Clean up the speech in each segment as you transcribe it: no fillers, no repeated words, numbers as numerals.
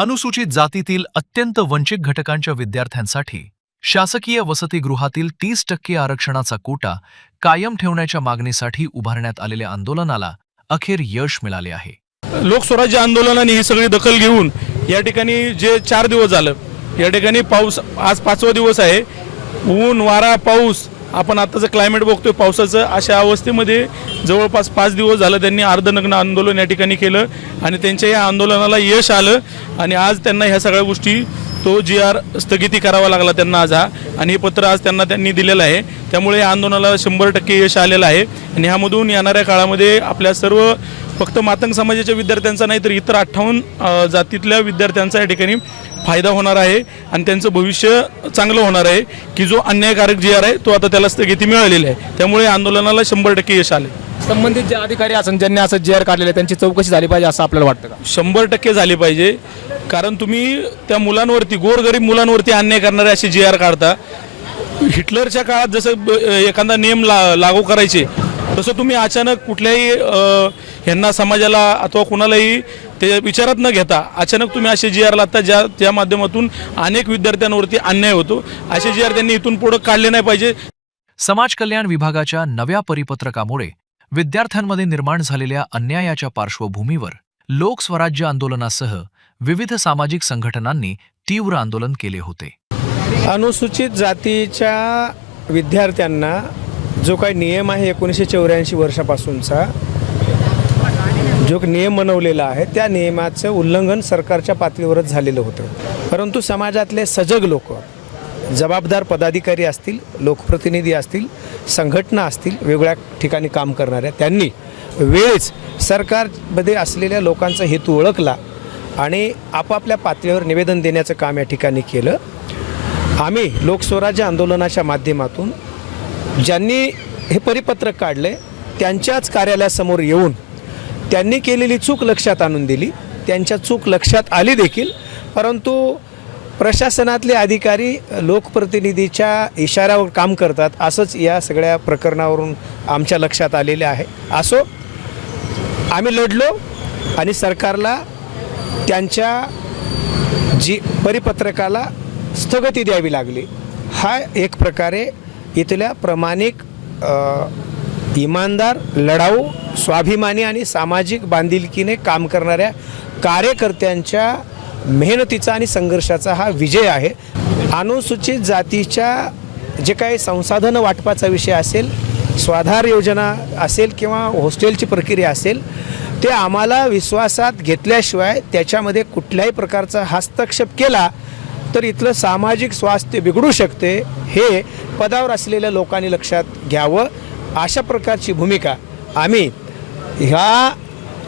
अनुसूचित जातीतील अत्यंत वंचित घटकांच्या विद्यार्थ्यांसाठी शासकीय वसतिगृहातील 30% आरक्षणाचा कोटा कायम ठेवण्याच्या मागणीसाठी उभारण्यात आलेल्या आंदोलनाला अखेर यश मिळाले आहे। लोकस्वराज्य आंदोलनाने ही सगळी दखल घेऊन या ठिकाणी जे 4 दिवस झालं, या ठिकाणी पाऊस आज 5वा दिवस आहे, ऊन वारा पाऊस आपण आताचं क्लायमेट बघतोय पावसाचं, अशा अवस्थेमध्ये जवळपास 5 दिवस झालं त्यांनी अर्धनग्न आंदोलन या ठिकाणी केलं आणि त्यांच्या या आंदोलनाला यश आलं आणि आज त्यांना ह्या सगळ्या गोष्टी तो GR स्थगिती करावा लागला त्यांना आज आणि हे पत्र आज त्यांनी दिलेलं आहे। त्यामुळे या आंदोलनाला 100% यश आलेलं आहे आणि ह्यामधून येणाऱ्या काळामध्ये आपल्या सर्व फक्त मातंग समाजाच्या विद्यार्थ्यांचा नाही तर इतर 58 जातीतल्या विद्यार्थ्यांचा या ठिकाणी फायदा होणार आहे आणि त्यांचं भविष्य चांगलं होणार आहे की जो अन्यायकारक GR आहे तो आता त्याला स्थगिती मिळालेली आहे। त्यामुळे आंदोलनाला 100% यश आले। संबंधित जे अधिकारी असून ज्यांनी असं GR काढलेलं त्यांची चौकशी झाली पाहिजे असं आपल्याला वाटतं का? 100% झाली पाहिजे, कारण तुम्ही त्या मुलांवरती गोरगरीब मुलांवरती अन्याय करणारे असे GR काढता। हिटलरच्या काळात जसं एखादा नियम लागू करायचे तसं तुम्ही अचानक कुठल्याही ह्यांना समाजाला अथवा कुणालाही ते विचारात न घेता अचानक तुम्ही असे GR लादता ज्या माध्यमातून अनेक विद्यार्थ्यांवरती अन्याय होतो। असे GR त्यांनी इथून पुढे काढले नाही पाहिजे। समाज कल्याण विभागाच्या नव्या परिपत्रकामुळे विद्यार्थ्यांमध्ये निर्माण झालेल्या अन्यायाच्या पार्श्वभूमीवर लोकस्वराज्य आंदोलनासह विविध सामाजिक संघटनांनी तीव्र आंदोलन केले होते। अनुसूचित जातीच्या विद्यार्थ्यांना जो काही नियम आहे 1984 वर्षापासूनचा जो नियम बनवलेला आहे त्या नियमाचं उल्लंघन सरकारच्या पातळीवरच झालेलं होतं, परंतु समाजातले सजग लोक, जबाबदार पदाधिकारी असतील, लोकप्रतिनिधी असतील, संघटना असतील, वेगवेगळ्या ठिकाणी काम करणाऱ्या, त्यांनी वेळेस सरकारमध्ये असलेल्या लोकांचा हेतू ओळखला आणि आपापल्या पातळीवर निवेदन देण्याचं काम या ठिकाणी केलं। आम्ही लोकस्वराज्य आंदोलनाच्या माध्यमातून ज्यांनी हे परिपत्रक काढले त्यांच्याच कार्यालयासमोर येऊन त्यांनी केलेली चूक लक्षात आणून दिली, त्यांच्या चूक लक्षात आली देखील, परंतु प्रशासनातले अधिकारी लोकप्रतिनिधीच्या इशाऱ्यावर काम करतात असंच या सगळ्या प्रकरणावरून आमच्या लक्षात आलेले आहे। असो, आम्ही लढलो आणि सरकारला त्यांच्या परिपत्रकाला स्थगिती द्यावी लागली। हा एक प्रकारे इथल्या प्रामाणिक, इमानदार, लढाऊ, स्वाभिमानी आणि सामाजिक बांधिलकीने काम करणाऱ्या कार्यकर्त्यांच्या मेहनतीचा आणि संघर्षाचा हा विजय आहे। अनुसूचित जातीच्या जे काही संसाधन वाटपाचा विषय असेल, स्वाधार योजना असेल किंवा हॉस्टेलची प्रक्रिया असेल, ते आम्हाला विश्वासात घेतल्याशिवाय त्याच्यामध्ये कुठल्याही प्रकारचा हस्तक्षेप केला तर इथलं सामाजिक स्वास्थ्य बिघडू शकते, हे पदावर असलेल्या लोकांनी लक्षात घ्यावं। अशा प्रकारची भूमिका आम्ही ह्या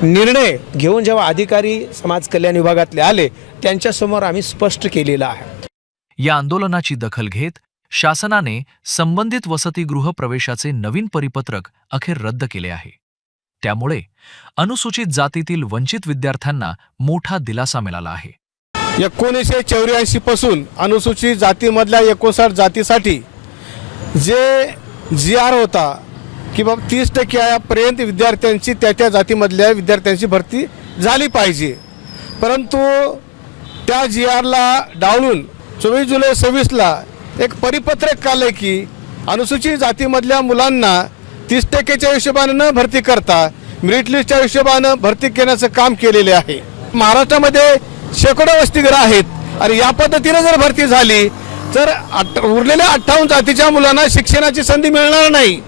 निर्णय घेऊन जेव्हा अधिकारी समाज कल्याण विभागातले आले त्यांच्यासमोर आम्ही स्पष्ट केलेलं आहे। या आंदोलनाची दखल घेत शासनाने संबंधित वसतिगृह प्रवेशाचे नवीन परिपत्रक अखेर रद्द केले आहे। त्यामुळे अनुसूचित जातीतील वंचित विद्यार्थ्यांना मोठा दिलासा मिळाला आहे। 1984 पासून अनुसूचित जातीमधल्या 59 जातीसाठी जे GR होता की बाबा 30% पर्यंत विद्यार्थ्यांची त्या जातीमधल्या विद्यार्थ्यांची भरती झाली पाहिजे, परंतु त्या GRला डावलून 24 जुलै 26ला एक परिपत्रक काढले की अनुसूचित जातीमधल्या मुलांना 30%च्या हिशोबाने न भरती करता मेरिट लिस्टच्या हिशोबाने भरती करण्याचं काम केलेले आहे। महाराष्ट्रामध्ये शेकडो वसतिगृह आहेत आणि या पद्धतीने जर भरती झाली तर उरलेल्या 58 जातीच्या मुलांना शिक्षणाची संधी मिळणार नाही।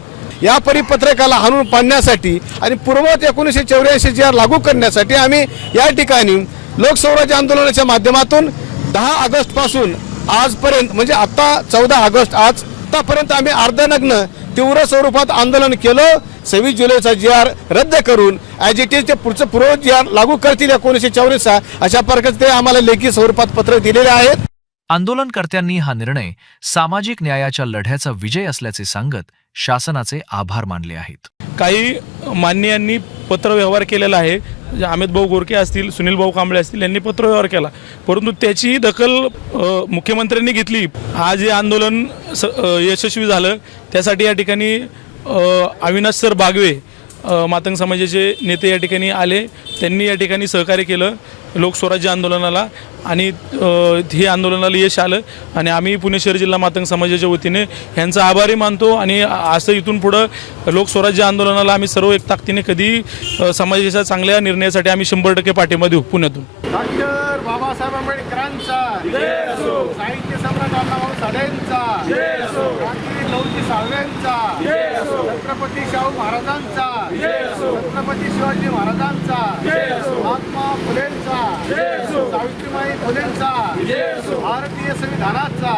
या परिपत्रकाला हाणून पाडण्यासाठी आणि पूर्ववत 1984 GR लागू करण्यासाठी आम्ही या ठिकाणी लोकस्वराज्य आंदोलनाच्या माध्यमातून 10 ऑगस्ट पासून आजपर्यंत म्हणजे आता 14 ऑगस्ट आतापर्यंत आम्ही अर्धनग्न तीव्र स्वरूपात आंदोलन केलं। 26 जुलैचा GR रद्द करून ॲज इट इज ते पुढचं पूर्व GR लागू करतील 1944 अशा प्रकारे ते आम्हाला लेखी स्वरूपात पत्र दिलेले आहेत। आंदोलनकर्त्यांनी हा निर्णय सामाजिक न्यायाच्या लढ्याचा विजय असल्याचे सांगत शासनाचे आभार मानले आहेत। काही मान्यांनी पत्रव्यवहार केलेला आहे, अमित भाऊ गोरके असतील, सुनील भाऊ कांबळे असतील, यांनी पत्रव्यवहार केला, परंतु त्याची दखल मुख्यमंत्र्यांनी घेतली। आज हे आंदोलन यशस्वी झालं त्यासाठी या ठिकाणी अविनाश सर बागवे मातंग समाजाचे नेते या ठिकाणी आले. त्यांनी या ठिकाणी सहकार्य केलं लोकस्वराज्य आंदोलनाला आणि हे आंदोलनाला यश आलं आणि आम्ही पुणे शहर जिल्हा मातंग समाजाच्या वतीने ह्यांचा आभारी मानतो आणि असं इथून पुढं लोकस्वराज्य आंदोलनाला आम्ही सर्व एक ताकदीने कधी समाजाच्या चांगल्या निर्णयासाठी आम्ही 100% पाठिंबा देऊ. पुण्यातून डॉक्टर बाबासाहेब आंबेडकरांचा साहित्य सम्राट अण्णाभाऊ साठेंचा, क्रांती लहुजी साळवेंचा, छत्रपती शाहू महाराजांचा, छत्रपती शिवाजी महाराजांचा, महात्मा फुलेंचा, सावित्रीबाई फुलेंचा, भारतीय संविधानाचा